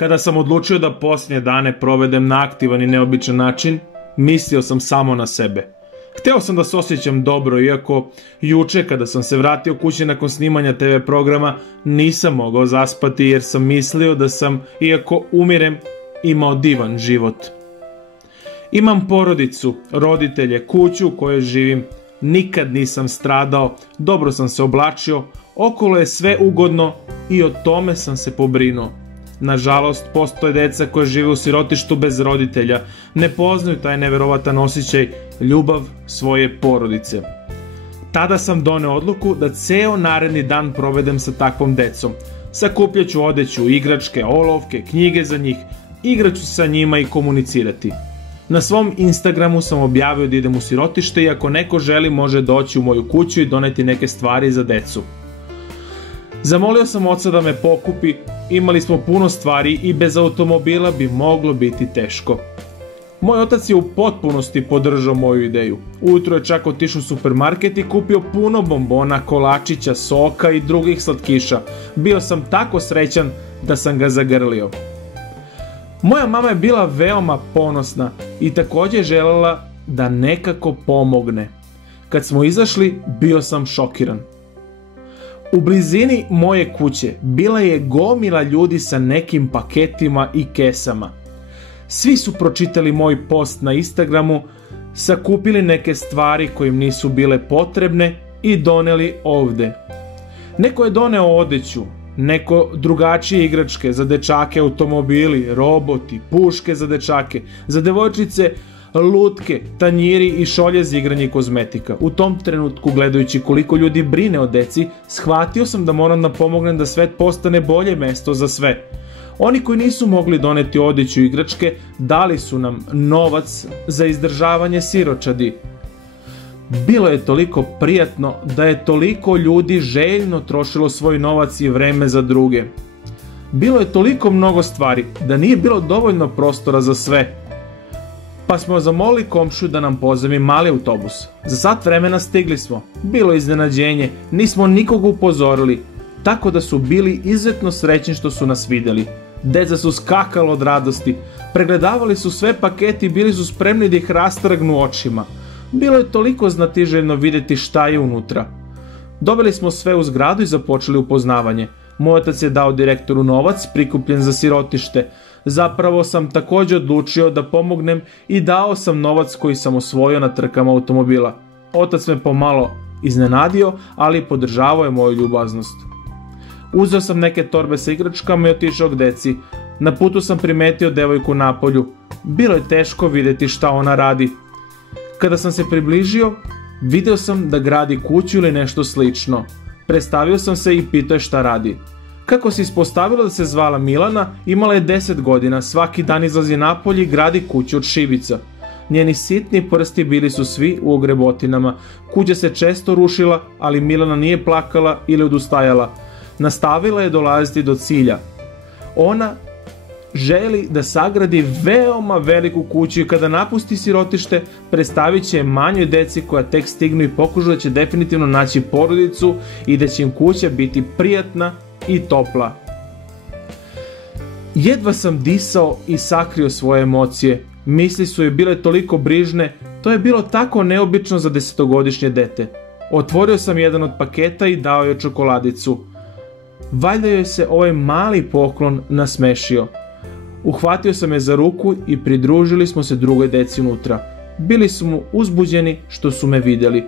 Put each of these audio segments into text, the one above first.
Kada sam odlučio da posljednje dane provedem na aktivan i neobičan način, mislio sam samo na sebe. Hteo sam da se osjećam dobro, iako juče kada sam se vratio kući nakon snimanja TV programa nisam mogao zaspati jer sam mislio da sam, iako umirem, imao divan život. Imam porodicu, roditelje, kuću u kojoj živim, nikad nisam stradao, dobro sam se oblačio, okolo je sve ugodno i o tome sam se pobrinuo. Nažalost, postoje deca koje žive u sirotištu bez roditelja, ne poznaju taj neverovatan osjećaj, ljubav svoje porodice. Tada sam doneo odluku da ceo naredni dan provedem sa takvom decom. Sakupljaću odeću, igračke, olovke, knjige za njih, igraću sa njima i komunicirati. Na svom Instagramu sam objavio da idem u sirotište i ako neko želi može doći u moju kuću i doneti neke stvari za decu. Zamolio sam oca da me pokupi, imali smo puno stvari i bez automobila bi moglo biti teško. Moj otac je u potpunosti podržao moju ideju. Ujutro je čak otišao u supermarket i kupio puno bombona, kolačića, soka i drugih slatkiša. Bio sam tako srećan da sam ga zagrlio. Moja mama je bila veoma ponosna i također željela da nekako pomogne. Kad smo izašli, bio sam šokiran. U blizini moje kuće bila je gomila ljudi sa nekim paketima i kesama. Svi su pročitali moj post na Instagramu, sakupili neke stvari koje im nisu bile potrebne i doneli ovde. Neko je doneo odeću, neko drugačije igračke, za dečake automobili, roboti, puške za dečake, za devojčice lutke, tanjiri i šolje za igranje i kozmetika. U tom trenutku, gledajući koliko ljudi brine o deci, shvatio sam da moram da pomognem da svet postane bolje mesto za sve. Oni koji nisu mogli doneti odeću i igračke, dali su nam novac za izdržavanje siročadi. Bilo je toliko prijatno da je toliko ljudi željno trošilo svoj novac i vreme za druge. Bilo je toliko mnogo stvari da nije bilo dovoljno prostora za sve. Pa smo zamolili komšiju da nam pozajmi mali autobus. Za sat vremena stigli smo. Bilo je iznenađenje, nismo nikog upozorili, tako da su bili izuzetno srećni što su nas vidjeli. Deca su skakala od radosti, pregledavali su sve pakete i bili su spremni da ih rastrgnu očima. Bilo je toliko znatiželjno vidjeti šta je unutra. Doveli smo sve u zgradu i započeli upoznavanje. Moj otac je dao direktoru novac prikupljen za sirotište. Zapravo sam također odlučio da pomognem i dao sam novac koji sam osvojio na trkama automobila. Otac me pomalo iznenadio, ali podržavao je moju ljubaznost. Uzeo sam neke torbe sa igračkama i otišao k deci. Na putu sam primetio devojku napolju. Bilo je teško vidjeti šta ona radi. Kada sam se približio, video sam da gradi kuću ili nešto slično. Predstavio sam se i pitao je šta radi. Kako se ispostavilo da se zvala Milana, imala je 10 godina, svaki dan izlazi napolje i gradi kuću od šibica. Njeni sitni prsti bili su svi u ogrebotinama, kuća se često rušila, ali Milana nije plakala ili odustajala. Nastavila je dolaziti do cilja. Ona želi da sagradi veoma veliku kuću i kada napusti sirotište, predstavit će manjoj deci koja tek stignu i pokuša da će definitivno naći porodicu i da će im kuća biti prijatna i topla. Jedva sam disao i sakrio svoje emocije. Misli su joj bile toliko brižne, to je bilo tako neobično za 10-godišnje dete. Otvorio sam jedan od paketa i dao joj čokoladicu. Valjda joj se ovaj mali poklon nasmešio. Uhvatio sam je za ruku i pridružili smo se drugoj deci unutra. Bili smo uzbuđeni što su me vidjeli.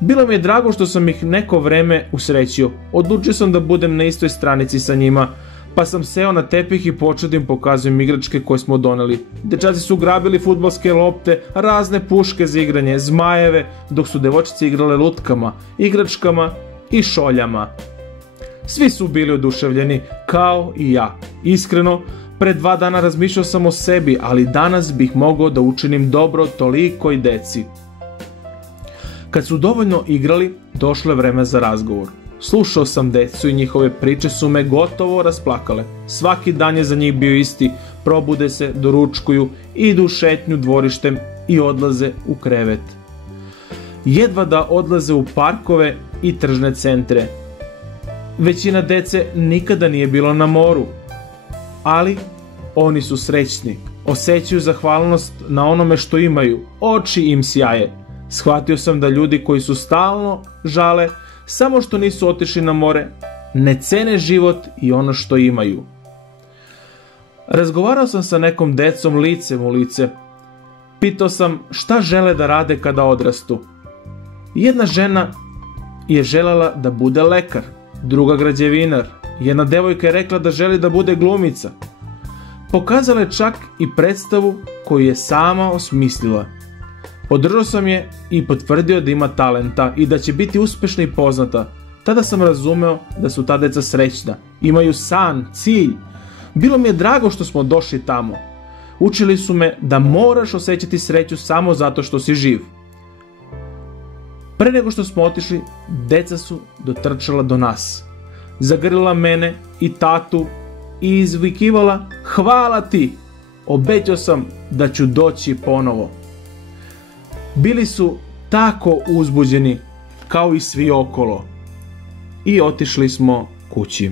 Bilo mi je drago što sam ih neko vreme usrećio. Odlučio sam da budem na istoj stranici sa njima, pa sam seo na tepih i počeo da im pokazujem igračke koje smo doneli. Dečaci su grabili fudbalske lopte, razne puške za igranje, zmajeve, dok su devojčice igrale lutkama, igračkama i šoljama. Svi su bili oduševljeni, kao i ja. Iskreno, pre 2 dana razmišljao sam o sebi, ali danas bih mogao da učinim dobro tolikoj deci. Kad su dovoljno igrali, došlo je vreme za razgovor. Slušao sam decu i njihove priče su me gotovo rasplakale. Svaki dan je za njih bio isti, probude se, doručkuju, idu u šetnju dvorištem i odlaze u krevet. Jedva da odlaze u parkove i tržne centre. Većina dece nikada nije bilo na moru, ali Oni su srećni, osjećaju zahvalnost na onome što imaju, oči im sjaje. Shvatio sam da ljudi koji su stalno žale, samo što nisu otišli na more, ne cene život i ono što imaju. Razgovarao sam sa nekom decom licem u lice. Pitao sam šta žele da rade kada odrastu. Jedna žena je želela da bude lekar, druga građevinar. Jedna devojka je rekla da želi da bude glumica. Pokazala je čak i predstavu koju je sama osmislila. Podržao sam je i potvrdio da ima talenta i da će biti uspešna i poznata. Tada sam razumeo da su ta deca srećna. Imaju san, cilj. Bilo mi je drago što smo došli tamo. Učili su me da moraš osjećati sreću samo zato što si živ. Pre nego što smo otišli, deca su dotrčala do nas. Zagrlila mene i tatu i izvikivala hvala ti. Obećao sam da ću doći ponovo. Bili su tako uzbuđeni kao i svi okolo. I otišli smo kući.